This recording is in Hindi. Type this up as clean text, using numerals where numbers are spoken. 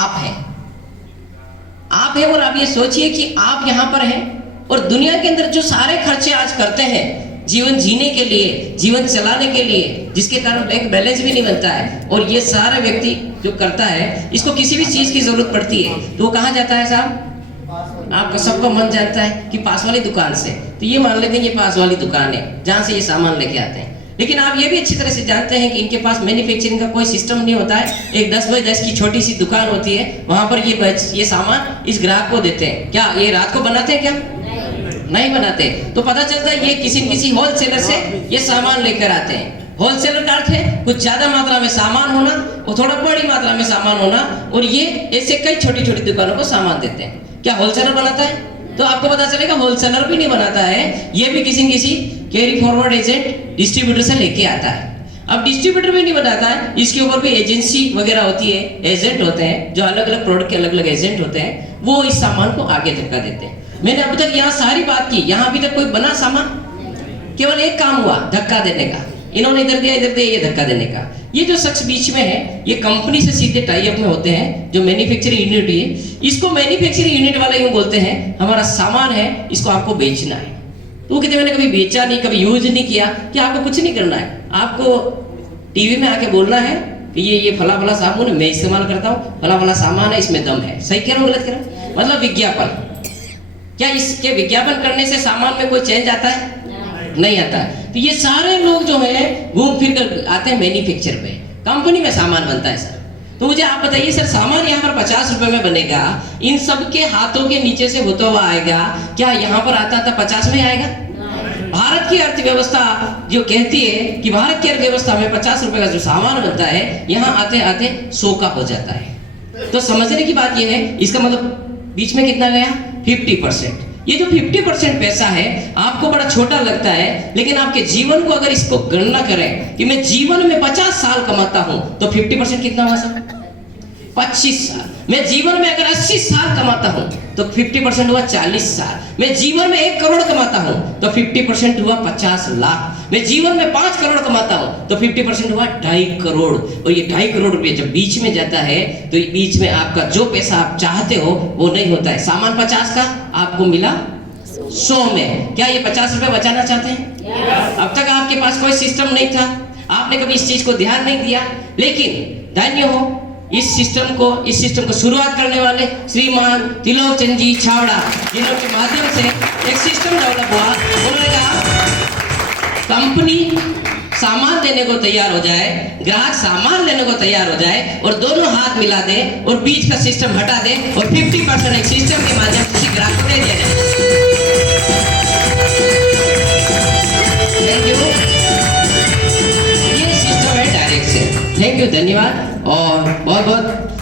आप हैं। आप हैं और आप ये सोचिए कि आप यहाँ पर हैं और दुनिया के अंदर जो सारे खर्चे आज करते हैं जीवन जीने के लिए, जीवन चलाने के लिए, जिसके कारण बैंक बैलेंस भी नहीं बनता है, और ये सारा व्यक्ति जो करता है, इसको किसी भी चीज की जरूरत पड़ती है तो वो कहाँ जाता है साहब? आपका सबका मन जानता है कि पास वाली दुकान से। तो ये मान लेते हैं ये पास वाली दुकान है जहाँ से ये सामान लेके आते हैं। लेकिन आप ये भी अच्छी तरह से जानते हैं कि इनके पास मैन्युफैक्चरिंग का कोई सिस्टम नहीं होता है। एक 10 बाई 10 की छोटी सी दुकान होती है, वहां पर ये सामान इस ग्राहक को देते हैं। क्या ये रात को बनाते हैं? क्या नहीं बनाते। तो पता चलता है ये किसी होलसेलर से ये सामान लेकर आते हैं। होलसेलर का अर्थ है कुछ ज्यादा मात्रा में सामान होना और थोड़ा बड़ी मात्रा में सामान होना, और ये ऐसे कई छोटी छोटी दुकानों को सामान देते हैं। क्या होलसेलर बनाता है? तो आपको पता चलेगा होलसेलर भी नहीं बनाता है, ये भी किसी कैरी फॉरवर्ड एजेंट डिस्ट्रीब्यूटर से लेके आता है। अब डिस्ट्रीब्यूटर भी नहीं बनाता है, इसके ऊपर भी एजेंसी वगैरह होती है, एजेंट होते हैं जो अलग अलग प्रोडक्ट के अलग अलग एजेंट होते हैं, वो इस सामान को आगे धक्का देते हैं। मैंने अब तक यहाँ सारी बात की, यहाँ अभी तक कोई बना सामान? केवल एक काम हुआ, धक्का देने का। इन्होंने इधर दिया ये धक्का देने का। ये जो शख्स बीच में है ये कंपनी से सीधे टाई अप में होते हैं, जो मैन्युफैक्चरिंग यूनिट है, इसको मैन्युफैक्चरिंग यूनिट वाले यूं बोलते हैं हमारा सामान है, इसको आपको बेचना है। तो वो कहते मैंने कभी बेचा नहीं, कभी यूज नहीं किया। कि आपको कुछ नहीं करना है, आपको टीवी में आके बोलना है कि ये फला फला साबुन है, मैं इस्तेमाल करता हूँ, फला फला सामान है, इसमें दम है। सही कह रहा हूँ गलत कह रहा हूँ? मतलब विज्ञापन। क्या इसके विज्ञापन करने से सामान में कोई चेंज आता है? नहीं आता है। तो ये सारे लोग जो है घूम फिर कर आते हैं मैन्युफैक्चर पे, कंपनी में सामान बनता है सर। तो मुझे आप बताइए सर, सामान यहाँ पर 50 रुपए में बनेगा, इन सबके हाथों के नीचे से होता हुआ आएगा, क्या यहाँ पर आता था 50 में आएगा? भारत की अर्थव्यवस्था जो कहती है कि भारत की अर्थव्यवस्था में 50 रुपए का जो सामान बनता है, यहाँ आते आते 100 का हो जाता है। तो समझने की बात यह है, इसका मतलब बीच में कितना गया? 50%। ये जो 50% पैसा है आपको बड़ा छोटा लगता है, लेकिन आपके जीवन को अगर इसको गणना करें कि मैं जीवन में 50 साल कमाता हूं तो 50% कितना हुआ सर? 25 साल। मैं जीवन में अगर 80 साल कमाता हूं तो 50% हुआ 40 साल। मैं जीवन में 1 करोड़ कमाता हूं तो 50% हुआ 50 लाख। मैं जीवन में 5 करोड़ कमाता हूं तो 50% हुआ 2.5 करोड़। और ये 2.5 करोड़ रुपये जब बीच में जाता है तो बीच में आपका जो पैसा आप चाहते हो वो नहीं होता है। सामान 50 का आपको मिला 100 में। क्या ये 50 रुपए बचाना चाहते हैं? अब तक आपके पास कोई सिस्टम नहीं था, आपने कभी इस चीज को ध्यान नहीं दिया, लेकिन धन्य हो इस सिस्टम को शुरुआत करने वाले श्रीमान त्रिलोक चंद जी छावड़ा, जिनके माध्यम से एक सिस्टम डेवलप हुआ। उन्होंने कहा कंपनी सामान देने को तैयार हो जाए, ग्राहक सामान लेने को तैयार हो जाए, और दोनों हाथ मिला दे और बीच का सिस्टम हटा दे और 50% एक सिस्टम के माध्यम से ग्राहक को दे दिया जाए। Thank you. ये सिस्टम है डायरेक्ट से। थैंक यू, धन्यवाद। और बहुत बहुत